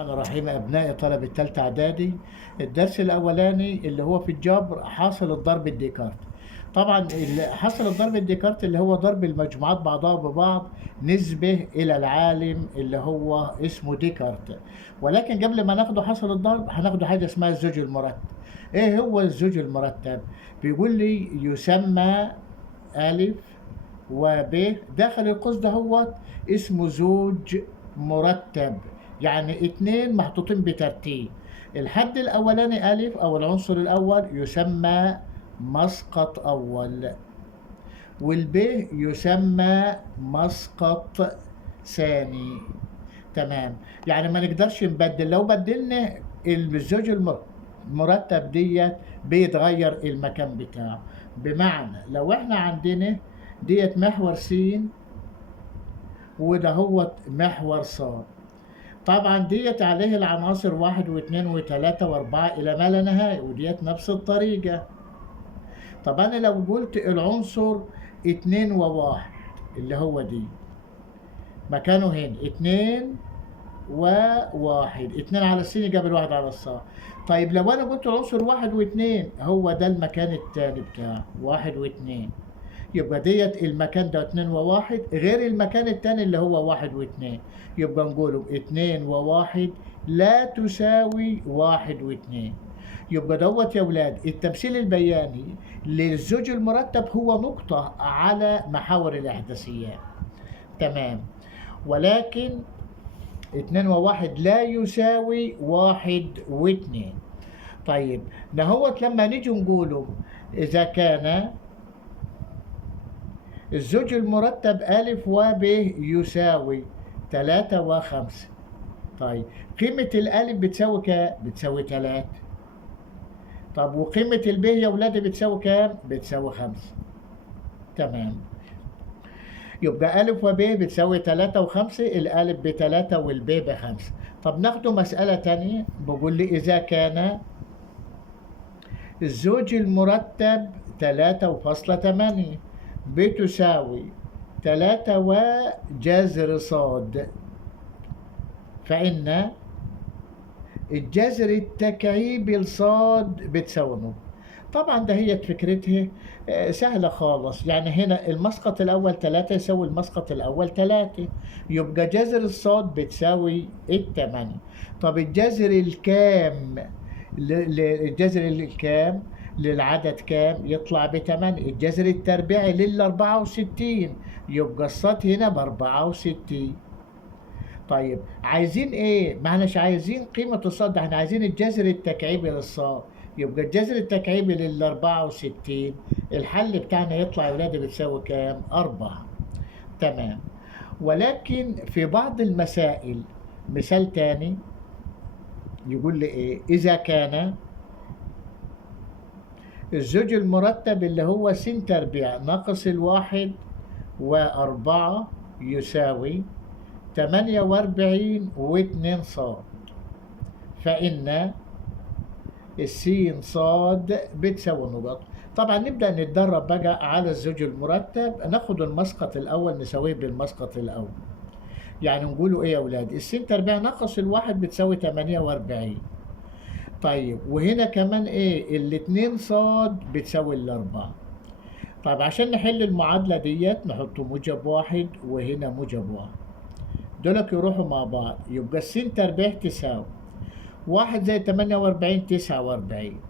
الرحمن الرحيم. أبنائي طلبة تالتة إعدادي، الدرس الأولاني اللي هو في الجبر حاصل الضرب الديكارت. طبعا حاصل الضرب الديكارت اللي هو ضرب المجموعات بعضها ببعض نسبة إلى العالم اللي هو اسمه ديكارت. ولكن قبل ما ناخده حاصل الضرب هناخده حاجة اسمها الزوج المرتب. إيه هو الزوج المرتب؟ بيقول لي يسمى ألف وب داخل القوس ده هو اسمه زوج مرتب، يعني اتنين محطوطين بترتيب. الحد الأولاني ألف أو العنصر الأول يسمى مسقط أول، والب يسمى مسقط ثاني. تمام، يعني ما نقدرش نبدل. لو بدلنا الزوج المرتب ديت بيتغير المكان بتاعه. بمعنى لو احنا عندنا ديت محور س وده هو محور ص، طبعا ديت عليه العناصر 1 و2 و3 و4 إلى ما لا نهاية، وديت نفس الطريقة. طب أنا لو قلت العنصر 2 و1 اللي هو دي مكانه هنا 2 و1، 2 على السين قبل 1 على الصاد. طيب لو أنا قلت العنصر 1 و2 هو ده المكان التاني بتاعه 1 و2، يبقى ديت المكان ده 2 و1 غير المكان التاني اللي هو 1 و2. يبقى نقوله 2 و1 لا تساوي 1 و2. يبقى دوت يا ولاد التمثيل البياني للزوج المرتب هو نقطة على محاور الإحداثيات. تمام، ولكن 2 و1 لا يساوي 1 و2. طيب نهوت لما نيجي نقوله إذا كان الزوج المرتب ألف وب يساوي 3 و5، طيب قيمة الألف بتساوي كام؟ بتساوي 3. طب وقيمة الب يا ولادي بتساوي كام؟ بتساوي 5. تمام، يبقى ألف وب بتساوي 3 و5، الألف ب3 والب ب5. طب ناخده مسألة تانية، بقول لي إذا كان الزوج المرتب 3.8 بتساوي 3 وجذر صاد، فإن الجذر التكعيبي لصاد بتساوي نص. طبعا ده هي فكرتها سهلة خالص. يعني هنا المسقط الأول 3 يساوي المسقط الأول 3، يبقى جذر الصاد بتساوي 8. طب الجذر الكام الجذر الكام للعدد كام؟ يطلع ب8. الجذر التربيعي لل64 يبقى الصاد هنا ب64. طيب عايزين ايه؟ ما احناش عايزين قيمة الصاد، ده احنا عايزين الجذر التكعيبي للصاد. يبقى الجذر التكعيبي لل64 الحل بتاعنا يطلع يا ولادي بتساوي كام؟ 4. تمام، ولكن في بعض المسائل مثال تاني يقول لي ايه؟ إذا كان الزوج المرتب اللي هو س تربيع ناقص 1 و4 يساوي 48 و2 صاد، فإن السين صاد بتساوي نقط. طبعا نبدأ نتدرب بقى على الزوج المرتب. ناخد المسقط الأول نساويه بالمسقط الأول. يعني نقوله إيه يا أولاد؟ السين تربيع ناقص 1 بتساوي 48. طيب وهنا كمان إيه؟ ال2 صاد بتساوي 4. طيب عشان نحل المعادلة ديت نحط موجب 1 وهنا موجب 1، دولك يروحوا مع بعض، يبقى السين تربيع تساوي 1 زائد 48 49.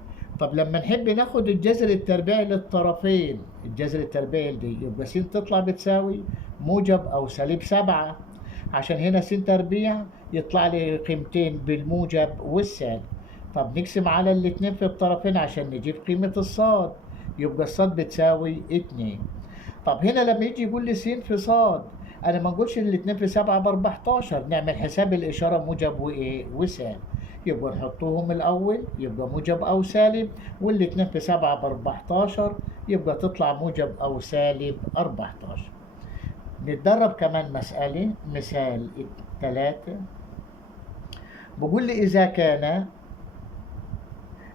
طب لما نحب ناخد الجذر التربيعي للطرفين، الجذر التربيعي دي يبقى س تطلع بتساوي موجب أو سالب 7، عشان هنا س تربيع يطلع لي قيمتين بالموجب والسالب. طب نقسم على الاتنين في الطرفين عشان نجيب قيمة الصاد، يبقى الصاد بتساوي 2. طب هنا لما يجي يقول لي س في صاد، انا ما نقولش ان الاتنين في 7 ب14، نعمل حساب الاشاره موجب وايه وسالب. يبقى نحطوهم الاول، يبقى موجب او سالب، والاتنين في 7 ب14 يبقى تطلع موجب او سالب 14. نتدرب كمان مسألة، مثال 3 بقول لي إذا كان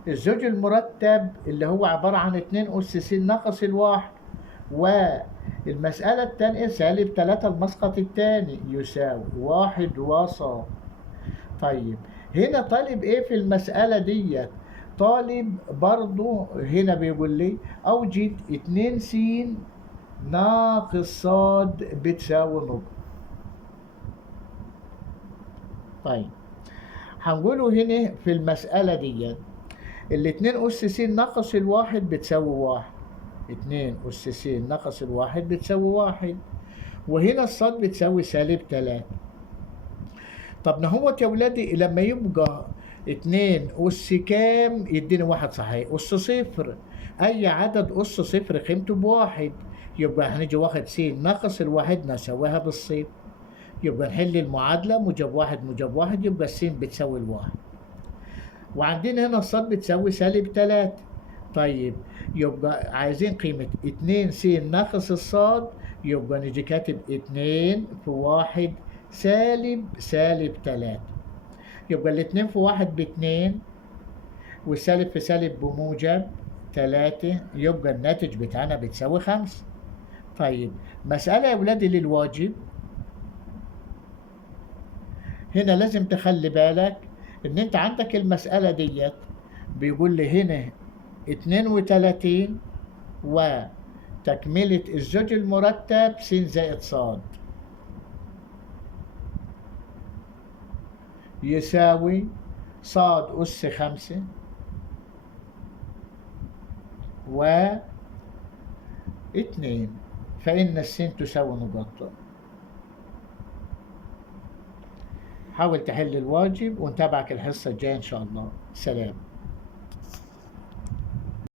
الزوج المرتب اللي هو عبارة عن 2 أس س ناقص 1، والمسألة الثانية سالب 3 المسقط الثاني يساوي 1 وص. طيب هنا طالب ايه في المسألة ديت؟ طالب برضو هنا بيقول لي اوجد 2 س ناقص ص بتساوي نقط. طيب هنقوله هنا في المسألة ديت الاتنين أس س ناقص الواحد بتساوي واحد. 2 أس س ناقص الواحد بتساوي واحد، وهنا الصاد بتساوي -3. طب نهوت يا ولادي لما يبقى 2 أس كام يديني واحد صحيح، أس صفر. أي عدد أس صفر قيمته بواحد، يبقى هنيجي واخد س ناقص الواحد نساويها بالصفر. يبقى نحل المعادلة موجب واحد موجب واحد، يبقى الس بتساوي الواحد. وعندنا هنا الصاد بتساوي -3. طيب يبقى عايزين قيمة 2 س ناقص الصاد، يبقى نيجي كاتب 2 في 1 -3. يبقى الاتنين في 1 ب2، والسالب في سالب بموجب 3، يبقى الناتج بتاعنا بتساوي 5. طيب مسألة يا ولادي للواجب، هنا لازم تخلي بالك ان انت عندك المسألة ديت بيقول لي هنا 32 وتكملة الزوج المرتب س زائد ص يساوي ص أس 5 و 2، فإن الس تساوي نقط. حاول تحل الواجب ونتابعك الحصة الجاية إن شاء الله. سلام.